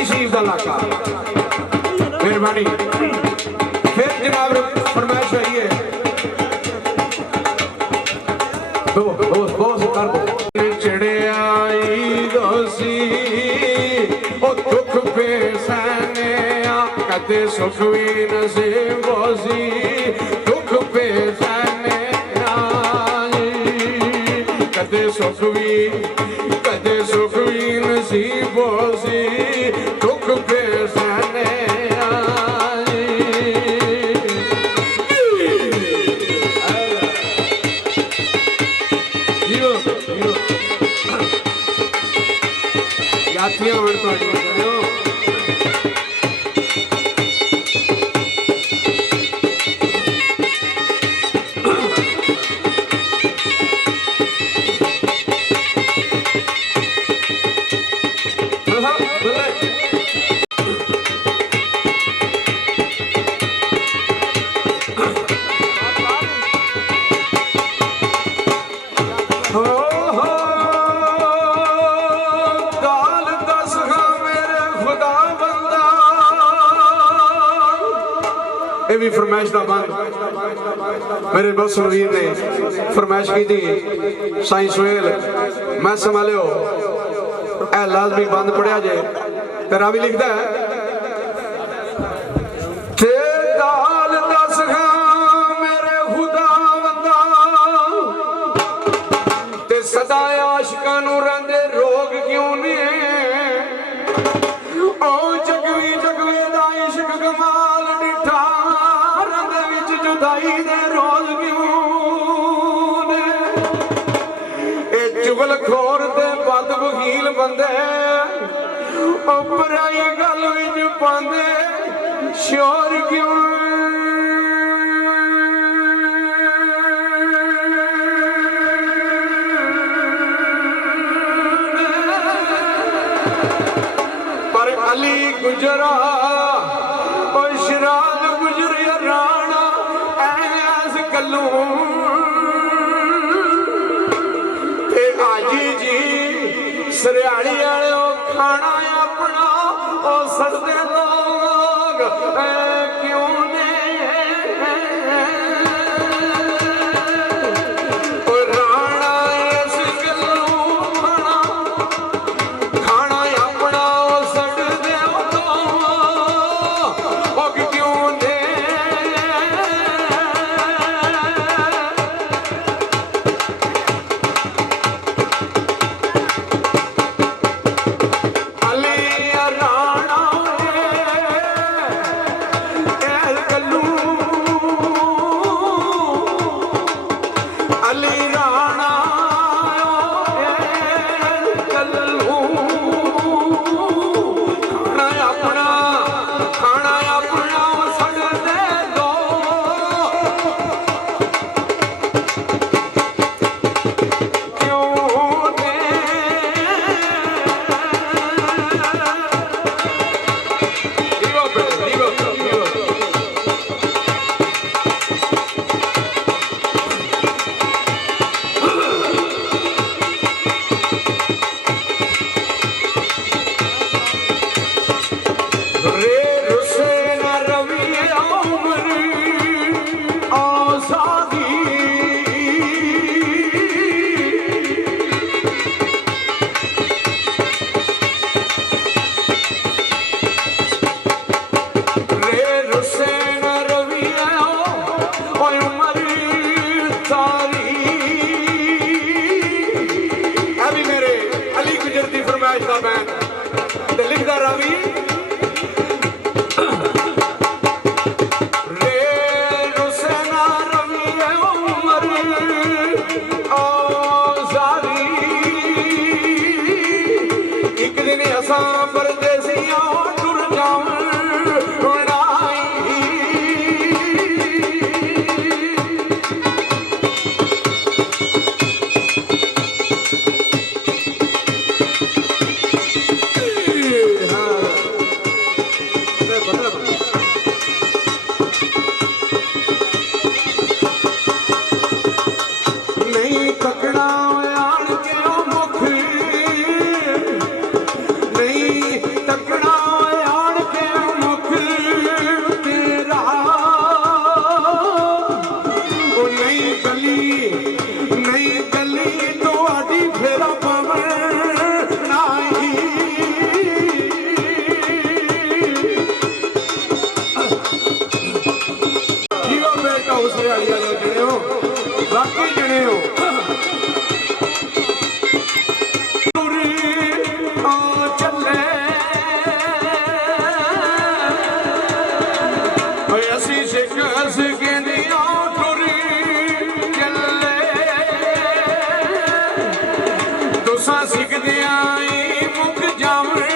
कादी शरीफ का इलाका। मेहरबानी। फिर जनाब फरमाइश आई है बहुत कर दो। चढ़े आई दोसी ओ दुख पे सहने कदे सुख भी नसीब होसी दुख पे सहने कदे सुख भी नसीब होसी दुख पे सहने यात्रियों भी फरमाइश का बंद मेरे बहुत सुनवीर ने फरमाइश की थी साईं सुहेल मैं संभालियो ए लाजमी बंद पढ़िया जे तेरा भी लिखता है ते दाल दस मेरे खुदा बंदा ते सदा आशिकां नूं रंदे रोग क्यों ने ओ जगवी जगवे दा इश्क कमाल डिठा जुदाई दे रोज क्यों ने चुगल खोर ते बद वकील बंदे उपराई गल विच पांदे शोर क्यों पर अली गुजरा और शराब गुजरी राणा गलू आजी जी सरियाड़ी वाले खाना अपना ओ सड़ते लोग क्यों ने राणा इस गलू खाना अपना ओ सड़ते लोग क्यों ने तकड़ा चले असी सिख सिखिया टुरी चले तुसा सिखदिया मुख जावे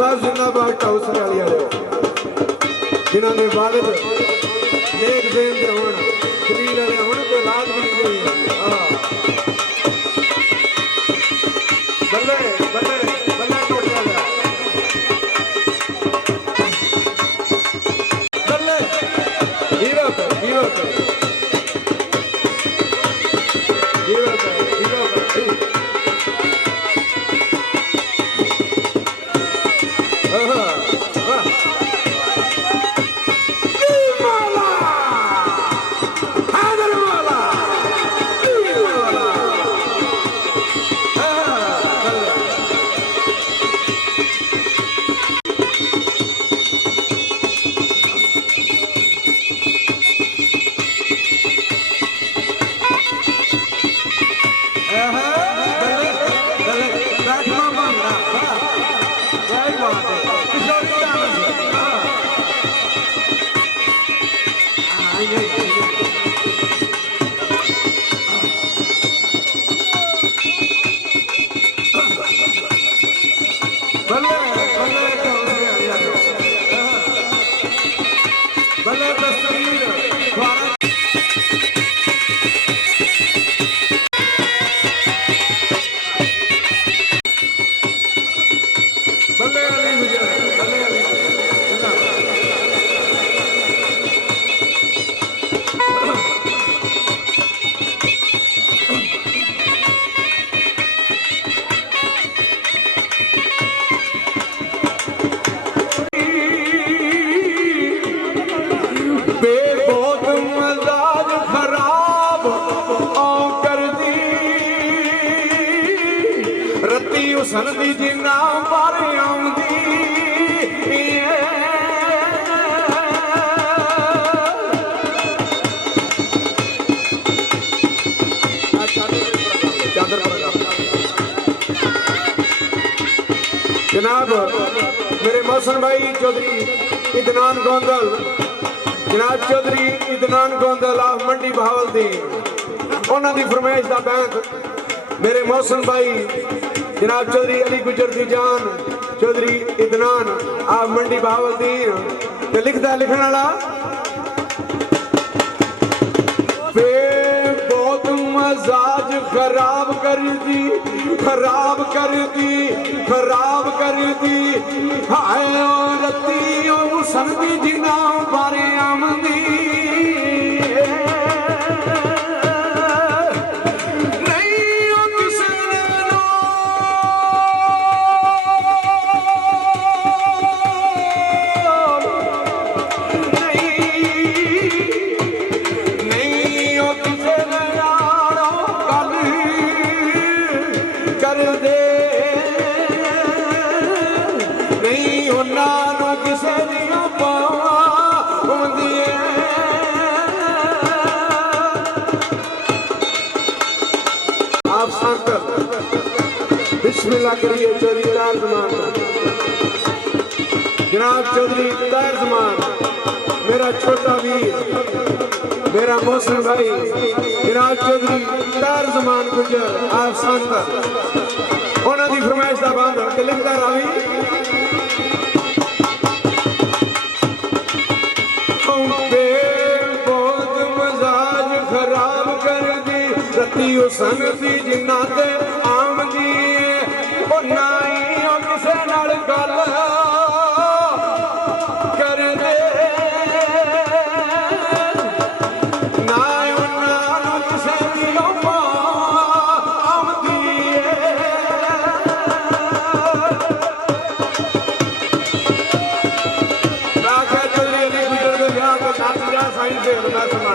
साहब जिंदाबाद टाउस वाली जिन्होंने वालिद नेक देन के होण कबील वाले होण ते लाज बन गई बल्ले बल्ले बल्ले टूट गया बल्ले हीरो हीरो हुसन दी जिन्ना पर आउंदी जनाब मेरे मोहसन भाई चौधरी इदनान गोंदल, जनाब चौधरी इदनान गोंदल आप मंडी बहावलदीन उन्होंने फरमाइश का बैंक मेरे मोहसन भाई जनाब चौधरी अली गुजर दी जान चौधरी इदनान आप मंडी बहावलदीन तो लिखता लिखने वाला बहुत मजाज खराब कर दी खराब कर दी खराब कर दी हाय रती संदी जिना बारे आमदी बिस्मिल्लाह करिए चौधरी तार जमान जनाब चौधरी तार जमान मेरा छोटा वीर मेरा मोहसन भाई जनाब चौधरी तार जमान गुजर आप संत उन्होंने फरमाइश का बंद लिखता रावी बहुत मजाज खराब कर दी रती हुसन दी जिन्ना ते आमदी नाई किसे नाल गल कर दे ना उन्हां किसे दी आमदी राखा चली गुजर के ब्याह को साथ जा साईं दे मैं सुना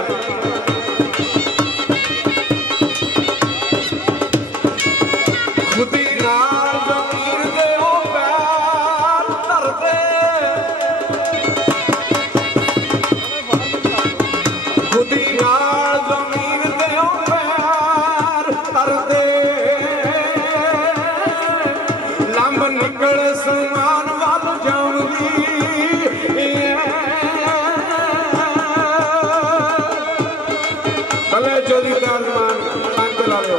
खुदी नाल जमीन दे ओ पैर धरदे खुदी नाल जमीन दे ओ पैर धरदे लंब निकल समान वल जाऊंगी भले चौधरी तारमान अंक ला लो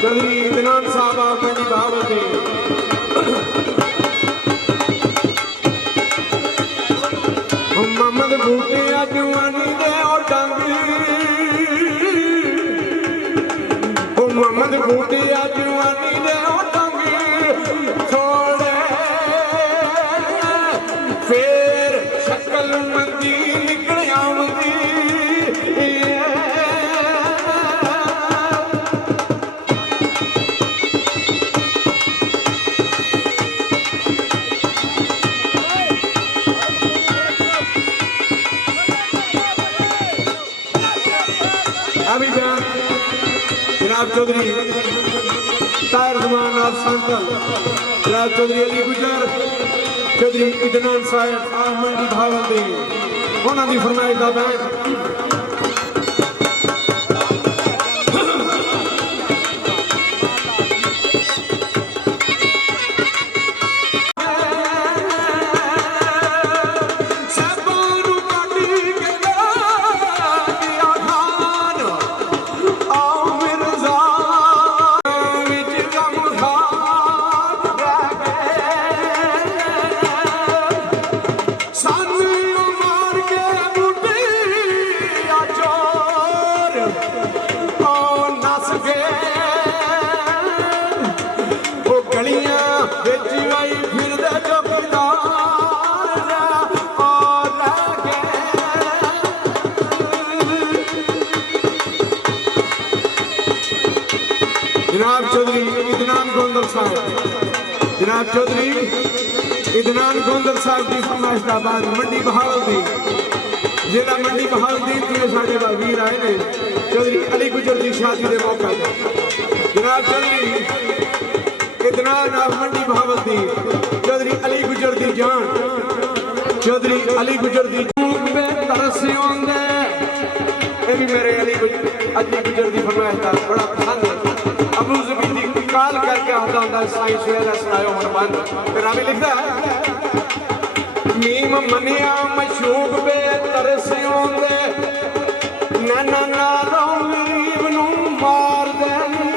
चौधरी इदनान साहब आप मंडी बहावलदीन मोहम्मद बूटिया जवानी दे और डांगी मोहम्मद बूटिया जवानी दे और डांगी थोड़े फिर शक्ल मंदी निकल आउंदी अभी बयान जनाब चौधरी तार जमान आप संकल जनाब चौधरी अली गुजर चौधरी इदनान साहब आप मंडी बहावलदीन उन्होंने फरमाइश का बयान जनाब चौधरी इदनान गोंदल साहब जनाब चौधरी इदनान गोंदल साहब की फरमाइश का बाद मंडी बहावलदीन जिला मंडी बहावलदीन के साढ़े वीर आए ने चौधरी अली गुजर की शादी के मौके जनाब चौधरी इतनान आप मंडी बहावती चौधरी अली गुजर दी जान चौधरी अली गुजर दी ये भी मेरे अली गुजर दी फरमाइश का बड़ा पसंद है। अबू ज़बीदी काल करके आता हूँ साईं सुहेल सुनायो मन बंद रावी लिखता है मीम मनिया मशूक बे तरसियों दे नैना नालों गरीब नू मार देनी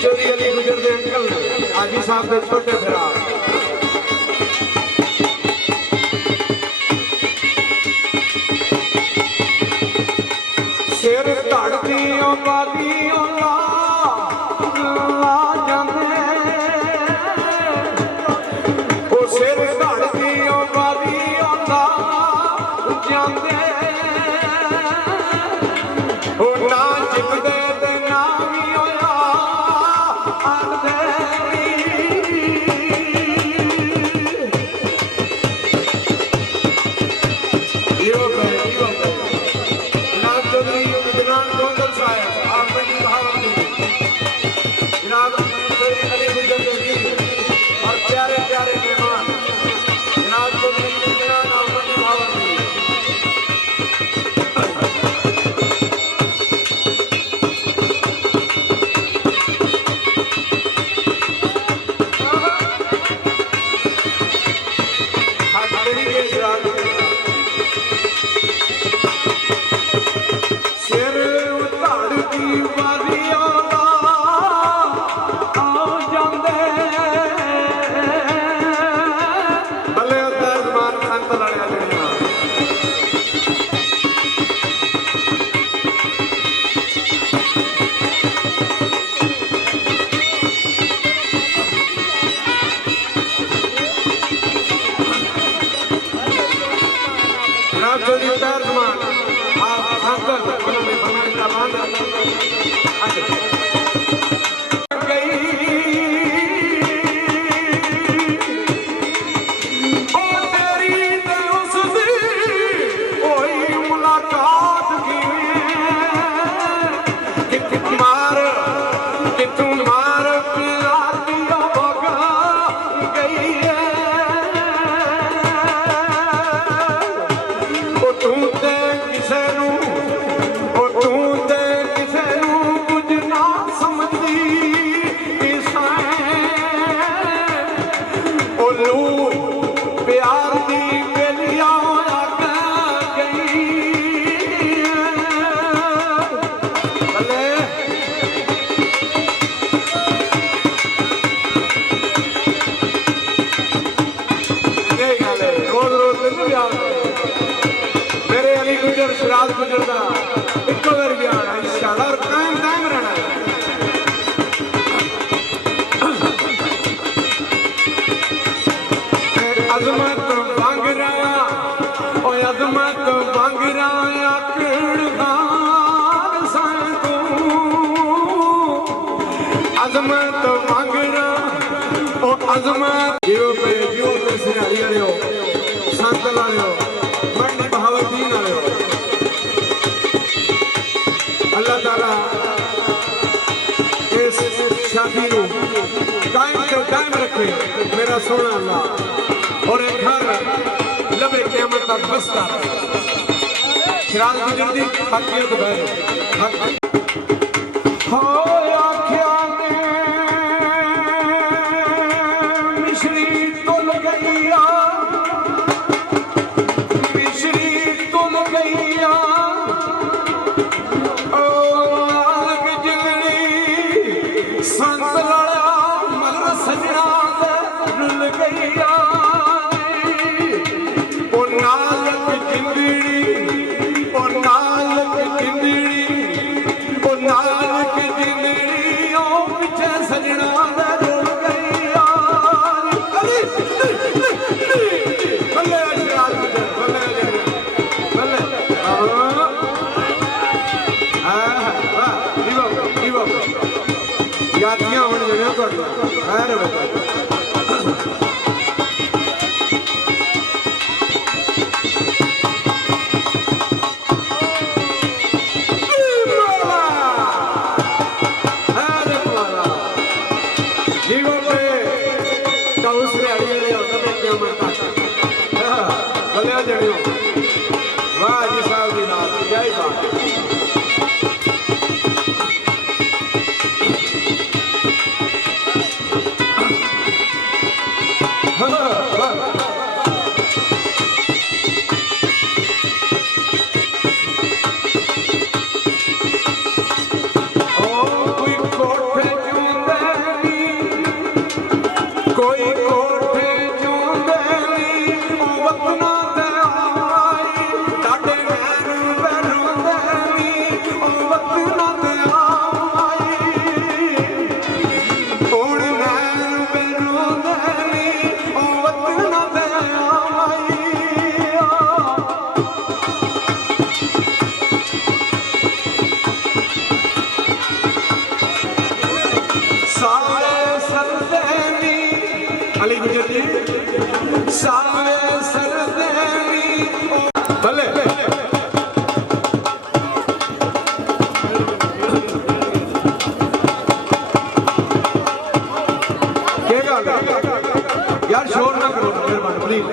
चौधरी अली गुजर दे अंकल आजी साहब के छोटे फिरा सिर धड़ती बादी ला जाने ओ सिर धड़ती बादी ला जाने ओ ना जितदे ते ना भी होया मेरे अली गुजर शराब गुजरदा एक बार भी आना इंशाअल्लाह और कायम दायम रहना अजमत बांगरा ओ अजमत बांगरा आकड़ खान सान तू अजमत बांगरा ओ अजमत जीव पे सिरारी वाले हो संत वाले हो मंडी बहावुद्दीन वाले हो अल्लाह ताला इस शादी को कायम से कायम रखे मेरा सोना अल्लाह और एक घर लबे क़यामत तक बसता शराब गुजर दी हकीकत बैठ हो आखिया ने मिश्री तुल गईया यादियां होने जगह पर अली गुजर जी सावे सरदेवी भले क्या गल यार शोर ना करो मेहरबानी प्लीज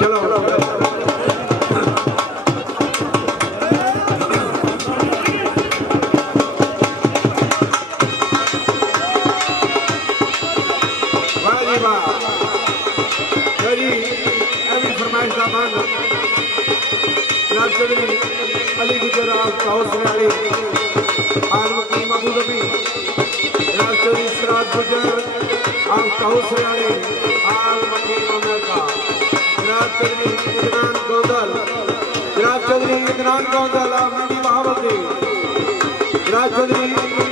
चलो अली गुजर हाउसवाली आल मुकीम अबू धाबी जनाब चौधरी सिराज गुजर हाउसवाली आल मुकीम अमेरिका जनाब चौधरी इदनान गोंदल जनाब चौधरी इदनान गोंदल मंडी बहावलदी जनाब चौधरी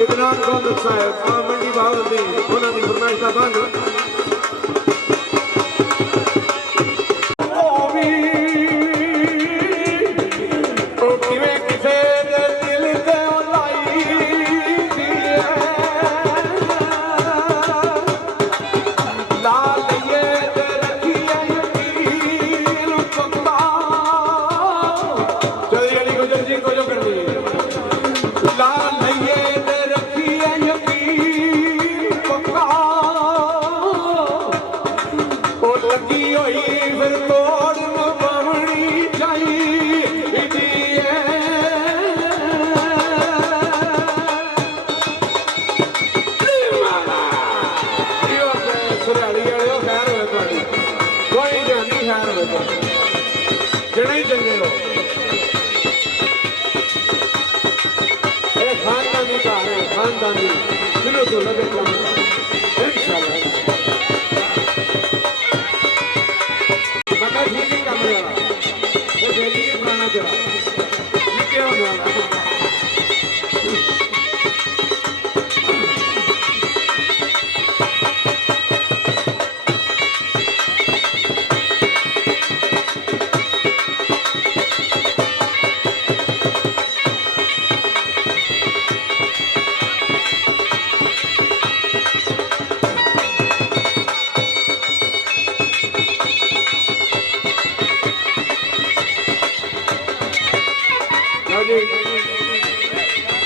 इदनान गोंदल साहब मंडी बहावलदी उन्होंने फरमाइश का बंद जने चंगे हो खानदानी का है खानदानी शुरू तो लगे इंशाल्लाह मगर ठीक ही काम वाला वो डेली के पुराना तेरा निके होने वाला जी